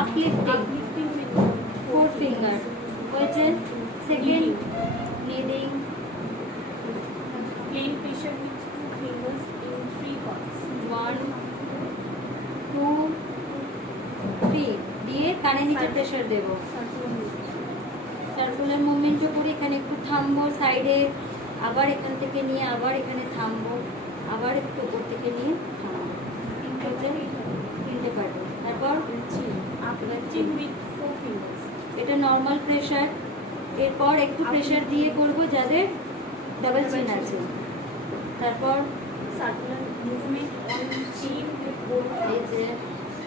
uplifting with 4 finger হয়েছে second kneading Plain pressure with 2 fingers in 3 parts. 1 2 3 দিয়ে কানে নিচে প্রেসার দেব সার্কুলার মুভমেন্টও করি এখানে একটু থামবো সাইডে আবার এখান থেকে নিয়ে আবার এখানে থামবো আবার একটু উপর থেকে নিয়ে থামবো তিনটে পারবো তারপর Uplifting with 4 fingers. এটা নর্মাল প্রেসার এরপর একটু প্রেসার দিয়ে করব যাদের ডাবল চিন আছে তারপর Circular movement on chin with both এই hands. যে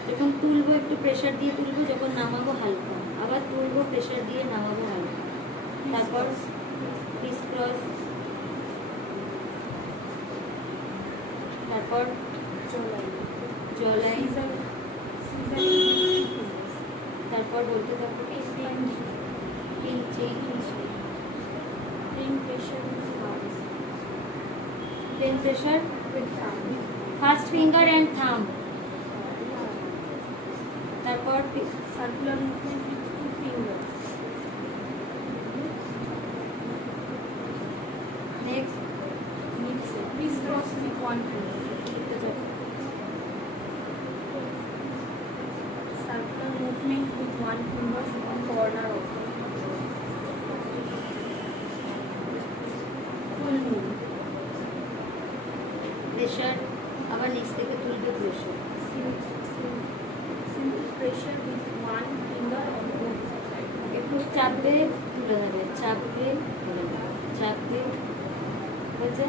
যখন তুলবো একটু প্রেসার দিয়ে তুলবো যখন নামাবো হালকা আবার তুলবো প্রেসার দিয়ে নামাবো হালকা তারপর ক্রিস ক্রস তারপর জলাই Scissor with 2 fingers. তারপর বলতে থাকবো pinching Plain pressure with thumbs. Plain pressure With thumb. First finger and thumb তারপর Circular movement with 2 fingers. Next Crisscross with 1 finger. Circular movement with 1 finger on corner of it. Full move. Pressure আবার নিচ থেকে তুলবে pressure Simple pressure with 1 finger on both sides. একটু চাপবে তুলে দেবে চাপবে তুলে দেবে চাপবে হয়েছে